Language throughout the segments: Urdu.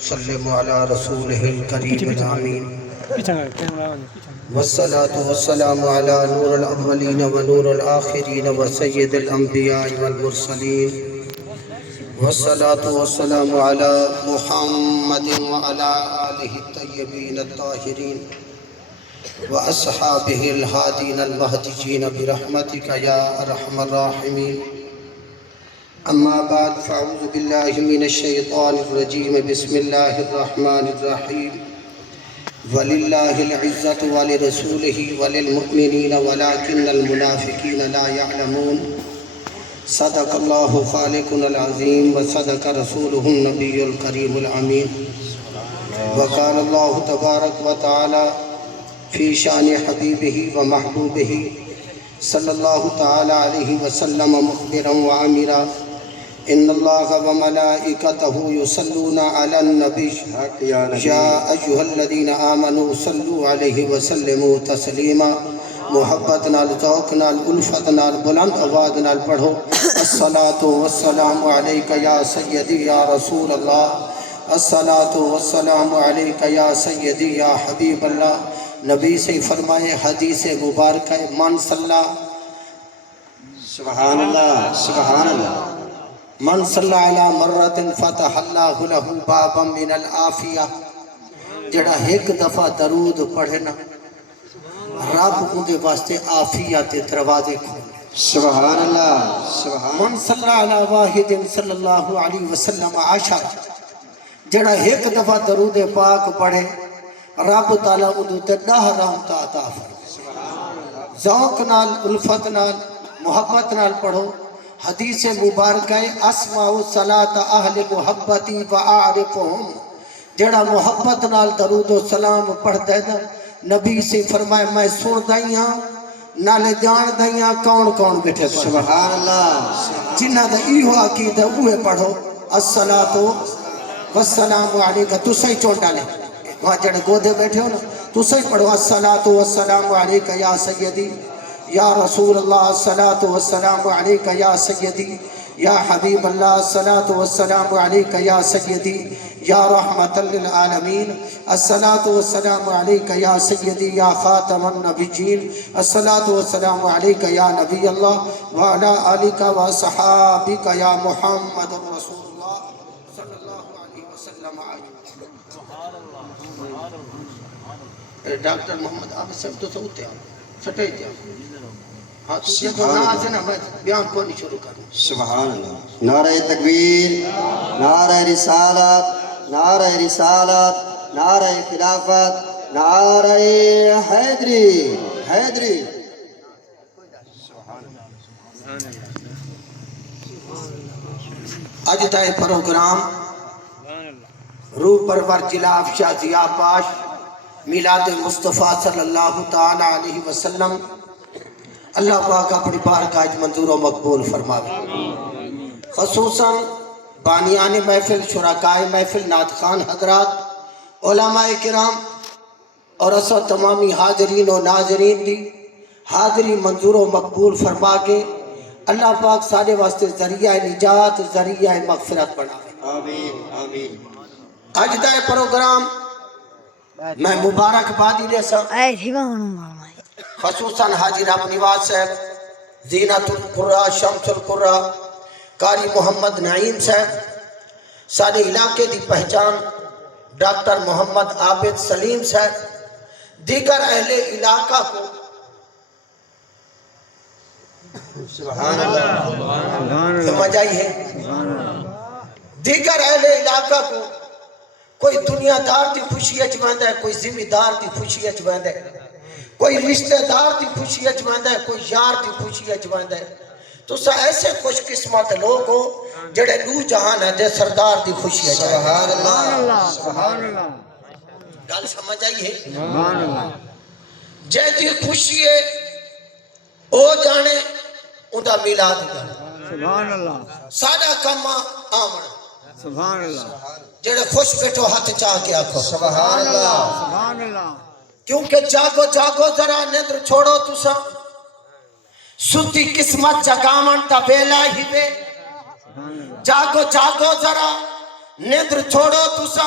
وسلم على رسوله الكريم الأمين والصلاة والسلام على نور الأولين ونور الآخرين وسيد الأنبياء والمرسلين والصلاة والسلام على محمد وعلى آله الطيبين الطاهرين وأصحابه الهادين المهديين برحمتك يا أرحم الراحمين. أما بعد فأعوذ بالله من الشيطان الرجيم. بسم الله الرحمن الرحيم. ولله العزة ولرسوله وللمؤمنين ولكن المنافقين لا يعلمون. صدق الله خالقنا العظيم وصدق رسوله النبي الكريم الأمين. وقال الله تبارك وتعالى في شان حبيبه ومحبوبه صلى الله تعالى عليه وسلم مخبرا وعامرا إن الله وملائكته يصلون على النبي يا أيها الذين آمنوا صلوا عليه وسلموا تسليما. محبت نال ذوق نال الفت نال بلند آواز نال پڑھو الصلاة والسلام علیک یا سیدی یا رسول اللہ. الصلاة والسلام علیک یا سیدی یا حبیب اللہ. نبی سے فرمائے حدیث مبارکہ من صلی سبحان اللہ سبحان اللہ من صلی علی مرت فتح اللہ لہ بابا من العافیہ. جڑا ایک دفعہ درود پڑھے نا رب اندے واسطے عافیت دروازے کھولے. سبحان اللہ سبحان. من صلی علی واحد صلی اللہ علیہ وسلم عاشر. جڑا ایک دفعہ درود پاک پڑھے رب تعالیٰ اندھو تے 10 رحمت عطا فرمائے. ذوق نال الفت نال محبت نال پڑھو. حدیث مبارکہ اسمع صلاۃ اہل محبتی و اعرفہم. جڑا محبت نال درود و سلام پڑھ دے نا نبی سے فرمائے میں سن دائی ہاں نالے جان دائی ہاں کون کون بیٹھے. سبحان اللہ. جنہ دا ایہو عقیدہ اوہ پڑھو الصلاۃ والسلام علیکہ. تو صحیح چون ڈالے وہاں جڑے گودے بیٹھے ہو نا تو صحیح پڑھو الصلاۃ والسلام علیکہ یا سیدی یا رسول اللہ. الصلاۃ والسلام علیکہ یا سیدی یا حبیب اللہ. الصلاۃ والسلام علیکہ یا سیدی یا رحمت للعالمین. الصلاۃ والسلام علیکہ یا سیدی یا خاتم النبیین. الصلاۃ والسلام علیکہ یا نبی اللہ وعلی آلک و صحابک یا محمد رسول اللہ صلی اللہ علیہ وسلم. ڈاکٹر محمد آپ سب تو سوتے ہیں سٹے جا ہاں تو یہ تو ناز ہے نا میں بیان کو نہیں شروع کروں. سبحان اللہ. نعرہ تکبیر نعرہ رسالت نعرہ رسالت نعرہ خلافت نعرہ حیدری حیدری. اج تائے پروگرام روح پرور جلاف شاہ ضیاء پاش میلاد مصطفیٰ صلی اللہ تعالی علیہ وسلم اللہ پاک اپنی بارگاہ منظور و مقبول فرماوے. خصوصاً بانیان محفل شرکائے محفل نعت خوان حضرات علماء کرام اور اسو تمامی حاضرین و ناظرین دی حاضری منظور و مقبول فرما کے اللہ پاک سارے واسطے ذریعہ نجات ذریعہ مغفرت بناوے. آمین آمین. آج دا پروگرام میں مبارک بادی دے سا خصوصاً حاجی رب نواز صاحب زینت القرآ شمس القرآ قاری محمد نعیم صاحب سارے علاقے دی پہچان ڈاکٹر محمد عابد سلیم صاحب دیگر اہل علاقہ کو سبحان اللہ سمجھ آئی ہے دیگر اہل علاقہ کو کوئی دنیا دار دی خوشی اچ ویندا ہے کوئی ذمہ دار دی خوشی اچ ویندا ہے کوئی رشتہ دار دی خوشی اچ ویندا ہے کوئی یار دی خوشی اچ ویندا ہے. تو سا ایسے خوش قسمت لوگ ہو جڑے دو جہان ہے دے سردار دی خوشی اچ. سبحان اللہ سبحان اللہ. گل سمجھ آئی ہے سبحان اللہ. جے دی خوشی ہے او جانے اوندا میلاد جانے. سبحان اللہ. ساڈا کم آمنا. سبحان اللہ. جڑے خوش بیٹھو ہاتھ چاہ کے آکھو سبحان اللہ. سبحان اللہ. کیونکہ جاگو جاگو ذرا نیندر چھوڑو تسا ستی قسمت جگامن تا بیلا ہی دے. جاگو جاگو ذرا نیندر چھوڑو تسا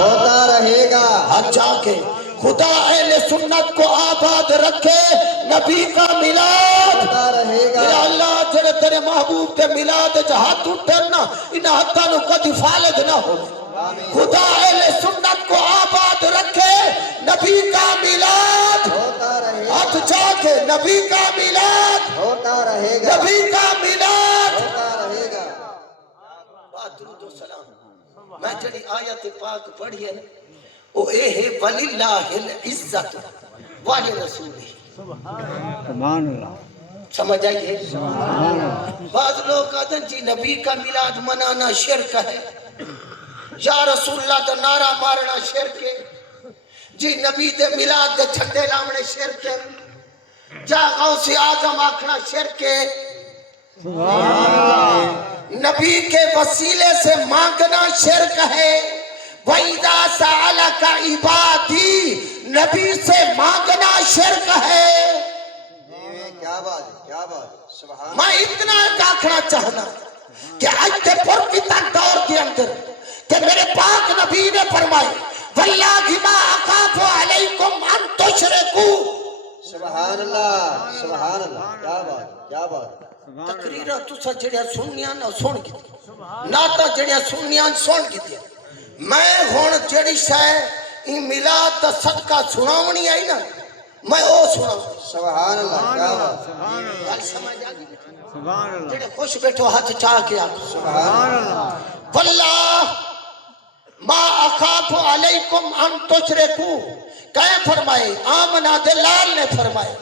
ہوتا رہے گا جا کے خدا اہل سنت کو آباد رکھے نبی کا میلاد ہوتا رہے گا یا اللہ جڑے تیرے محبوب کے میلاد ہاتھ اٹھنا ان ہاتھوں نو کدی فالج نہ ہو خدا اہل سنت کو آباد رکھے نبی کا میلاد ہوتا رہے گا ہاتھ جا کے نبی کا میلاد ہوتا رہے گا نبی کا میلاد ہوتا رہے گا درود و سلام میں جڑی آیت پاک پڑھی ہے او اے ہے وللہ العزت والے رسول سبحان اللہ سمجھ آئیے بعض لوگ کہتے ہیں جی نبی کا میلاد منانا شرک ہے یا رسول اللہ کا نعرہ مارنا شرک ہے جی نبی دے میلاد دے چھٹے لامنے شرک ہے جا غوث اعظم آکھنا شرک ہے نبی کے وسیلے سے مانگنا شرک ہے وَإِذَا سَأَلَكَ عِبَادِي نبی سے مانگنا شرک ہے کیا بات ہے کیا بات ہے سبحان میں اتنا آکھنا چاہنا کہ آج کے پر کتا دور کے اندر کہ میرے پاک نبی نے فرمائے وَاللَّهِ مَا أَخَافُ عَلَيْكُمْ أَن تُشْرِكُوا سبحان اللہ سبحان اللہ کیا بات کیا بات تقریرہ تُسا جڑیا سنیاں نہ سن کی ناتا جڑیا سنیاں سن کی میں ہون جڑی شاہ این میلاد دا صدقہ سناونی آئی نا میں او سناؤں سبحان اللہ کیا بات گل سمجھ آگی سبحان اللہ جڑے خوش بیٹھو ہاتھ چاہ کے آگو سبحان اللہ واللہ ما اخاف علیکم ان تشرکو کہیں فرمائے آمنہ دلال نے فرمائے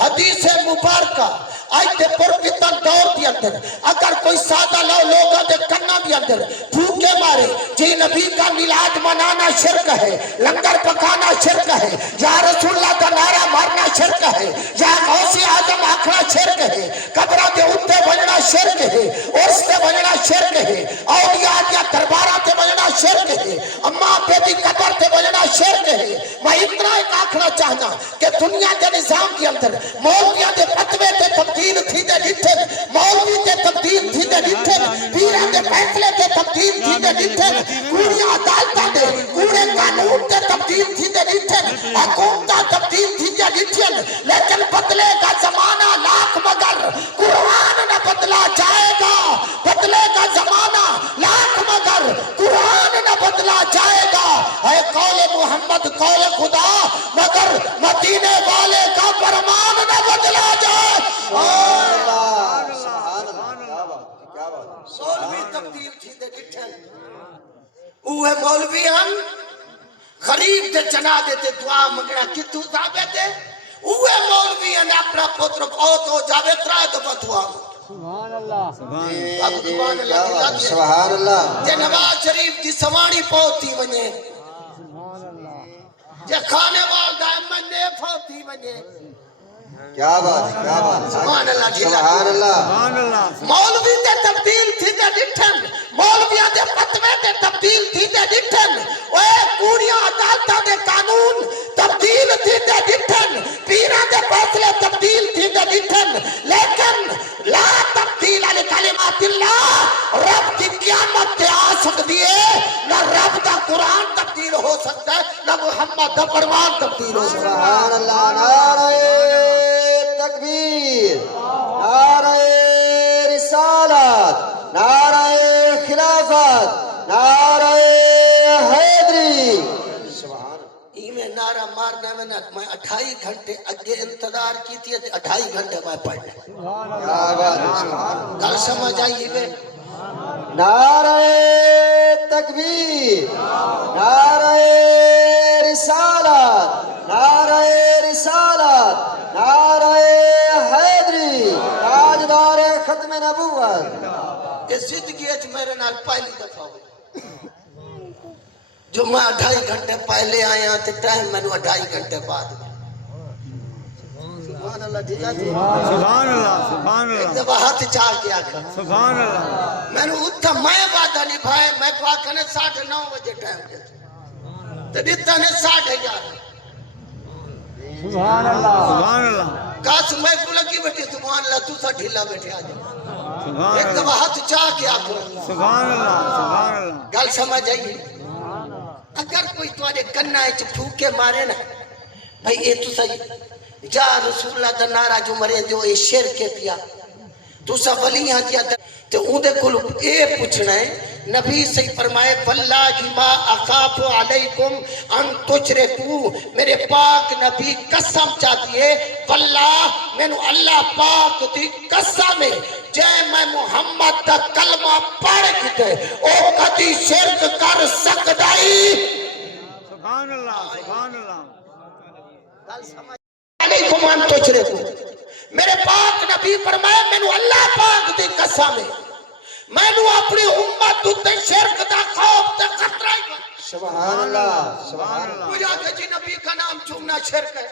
حدیث مبارکہ آئیتے پر کتن دور دی اندر اگر کوئی سادہ لوگوں دے کرنا دی اندر بھوکے مارے جی نبی کا میلاد منانا شرک ہے لنگر پکانا شرک ہے یا رسول اللہ کا نعرہ مارنا شرک ہے یا غوث اعظم آکھنا شرک ہے قبرہ دے اتے بننا شرک ہے عرص تے بننا شرک ہے اولیاء یا دربارہ تے بننا شرک ہے اما بیٹی قبر تے بننا شرک ہے میں اتنا ایک آکھنا چاہنا کہ دنیا کے نظام کے اندر مولویاں دے فتوے تے تبدیل تھی دے ڈٹھن مولوی تے تبدیل تھی دے ڈٹھن پیران دے فیصلے تے تبدیل تھی دے ڈٹھن کوڑیاں عدالتاں دے کوڑے قانون تے تبدیل تھی دے ڈٹھن حکومتاں تبدیل تھی دے ڈٹھن لیکن بدلے گا زمانہ لاکھ مگر قرآن نہ بدلا جائے گا بدلے گا زمانہ لاکھ مگر قرآن نہ بدلا جائے گا اے قول محمد قول خدا مگر مدینے والے کا فرمان نہ بدلا جائے مولوی تبدیل تھی دے ڈٹھن اوہ مولوی ہم غریب دے چنا دیتے دعا مگنا کتو ثابے دے اوہ مولوی ہم اپنا پتر فوت ہو جاوے ترائے دفعہ دعا سبحان اللہ سبحان اللہ جے نواز شریف دی سوانی پوتی ونجے جے کھانے وال دائمن نے پوتی ونجے کیا بات کیا بات سبحان اللہ سبحان اللہ سبحان اللہ مولوی تے تبدیل تھی دے ڈٹھن مولویاں دے فتوے تے تبدیل تھی دے ڈٹھن اوے کوڑیاں عدالتاں دے قانون تبدیل تھی دے ڈٹھن پیران دے فیصلے تبدیل تھی دے ڈٹھن لیکن لا تبدیل علی کلمات اللہ رب کی قیامت تے آ سکتی ہے نہ رب دا قرآن تبدیل ہو سکتا ہے نہ محمد دا فرمان تبدیل ہو سکتا ہے سبحان اللہ نعرہ تکبیر نعرہ رسالت نعرہ خلافت نعرہ حیدری سبحان میں نعرہ مارنے میں نہ میں 28 گھنٹے اگے انتظار کی تھی 28 گھنٹے میں پڑھنے کیا بات ہے سبحان گل سمجھ آئیے گئے نعرہ تکبیر نعرہ رسالت نعرہ رسالت نعرہ حیدری تاجدار ختم نبوت یہ زندگی اچ میرے نال پہلی دفعہ ہوئی جو میں 28 گھنٹے پہلے آیا تے ٹائم میں 28 گھنٹے بعد میں سبحان اللہ جی سبحان اللہ سبحان ایک اللہ دفعہ ہاتھ چاہ کے آکھا سبحان اللہ میں نے اتھا میں وعدہ نبھائے میں کو آکھا نے 9:30 بجے ٹائم دے تے دیتا نے 11:30 سبحان اللہ سبحان اللہ کاش میں کو لگی بیٹھی سبحان اللہ تو سا ڈھیلا بیٹھے آ جا سبحان ایک اللہ دفعہ ہاتھ چاہ کے آکھا سبحان اللہ سبحان اللہ گل سمجھ آئی اگر کوئی تواڈے کنا وچ پھوکے مارے نا بھئی اے تو صحیح جا رسول اللہ دا نعرہ جو مرے جو اے شرک ہے پیا تسا ولیاں کیا تے اون دے کول اے پوچھنا ہے نبی صحیح فرمائے واللہ ما اخاف علیکم ان تشرکو میرے پاک نبی قسم چاہتی ہے واللہ مینوں اللہ پاک دی قسم ہے جے میں محمد دا کلمہ پڑھ کے او کدی شرک کر سکدا ہی سبحان اللہ سبحان اللہ علیکم ان تشرکو میرے پاک نبی فرمائے مینوں اللہ پاک دی قسم ہے مینوں اپنی امت تے شرک دا خوف تے خطرہ ہے سبحان اللہ سبحان اللہ مجھے کہ جی نبی کا نام چومنا شرک ہے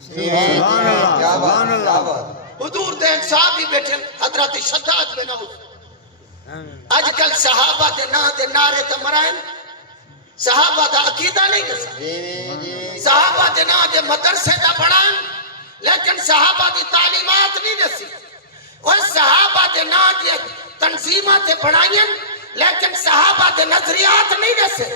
سبحان اللہ کیا سبحان بات اللہ حضور دے ایک صحابی بیٹھے حضرت شداد بن اوس اج کل صحابہ دے نا دے نعرے تے مرائن صحابہ دا عقیدہ نہیں دسا صحابہ دے نا دے مدرسے دا بڑھائن لیکن صحابہ دی تعلیمات نہیں دسی اور صحابہ دے نا دے تنظیمات بڑھائیں لیکن صحابہ دے نظریات نہیں دسے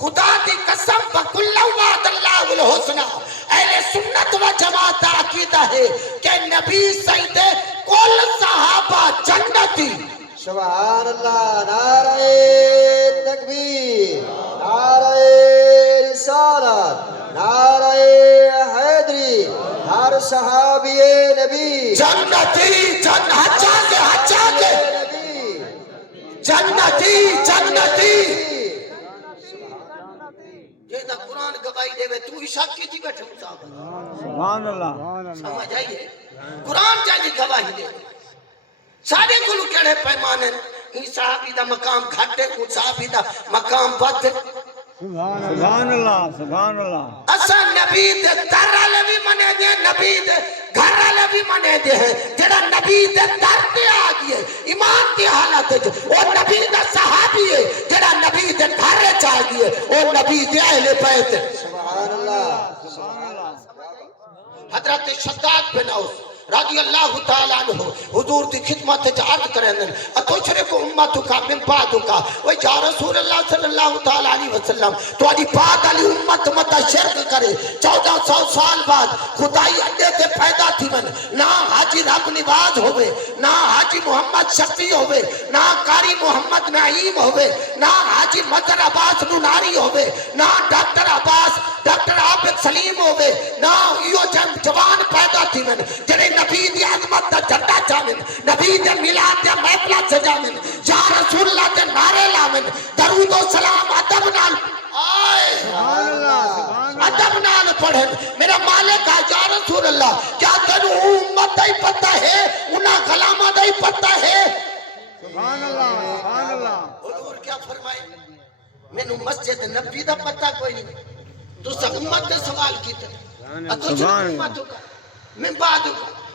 خدا دی قسم فَكُلًّا وَعَدَ اللَّهُ الْحُسْنَى اہل سنت و جماعت دا عقیدہ ہے کہ نبی سید کل صحابہ جنتی سبحان اللہ نعرہ تکبیر نعرہ رسالت نعرہ حیدری ہر صحابی نبی جنتی جنتی جنتی یہ دا قرآن گواہی دے تو عشاء کی تھی بیٹھے صاحب سبحان اللہ سمجھ آئیے قرآن جانی گواہی دے سارے کلو کہڑے پیمانے ہی صحابی دا مقام گھٹے کو صحابی دا مقام بد سبحان اللہ سبحان اللہ اسا نبی دے در والے بھی منے دے نبی دے گھر والے بھی منے دے جڑا نبی دے در تے آ گئے ایمان دی حالت وچ او نبی دا صحابی ہے جڑا نبی دے گھر وچ آ گئے او نبی دے اہل بیت سبحان اللہ حضرت شداد بن اوس رضی اللہ تعالیٰ عنہ حضور دی خدمت عرض کریں اتشرک امتک من بعدک و یا رسول اللہ صلی اللہ تعالیٰ علیہ وسلم تو آنی بعد علی امت مت شرک کرے 1400 سال بعد خدائی اڈے تے پیدا تھی من نہ حاجی رب نواز ہوئے نہ حاجی محمد شفیع ہوئے نہ قاری محمد نعیم ہوئے نہ حاجی مظہر عباس نوناری ہوئے نہ ڈاکٹر عباس ڈاکٹر عابد سلیم ہوئے نہ ایو جوان پیدا تھی من جنہیں نبی دی عظمت دا جھنڈا چاہمن نبی دے میلاد دے محفلہ سجامن یا رسول اللہ دے نعرے لامن درود و سلام ادب نال آئے ادب نال پڑھن میرا مالک ہے یا رسول اللہ کیا تنو امت دا ہی پتہ ہے انہاں غلامہ دا ہی پتہ ہے سبحان اللہ سبحان اللہ حضور کیا فرمائے میں مسجد نبی دا پتہ کوئی نہیں تو سب امت دے سوال کیتے سبحان من بعد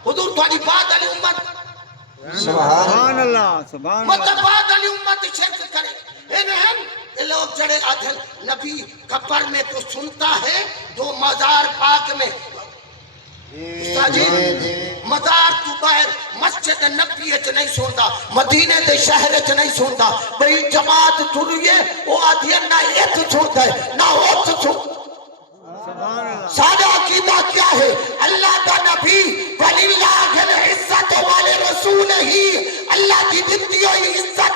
حضور تھوڑی بعد علی امت سبحان اللہ سبحان اللہ مطلب بعد علی امت شرک کرے انہم لوگ جڑے آدھل نبی قبر میں تو سنتا ہے جو مزار پاک میں مزار تو باہر مسجد نبی اچ نہیں سنتا مدینے دے شہر اچ نہیں سنتا بھئی جماعت تریے وہ آدھیا نہ ایت سنتا ہے نہ اوت سنتا سادہ عقیدہ کیا ہے اللہ کا نبی وَلِلَّهِ الْعِزَّةُ وَلِرَسُولِهِ اللہ کی دتی ہوئی عزت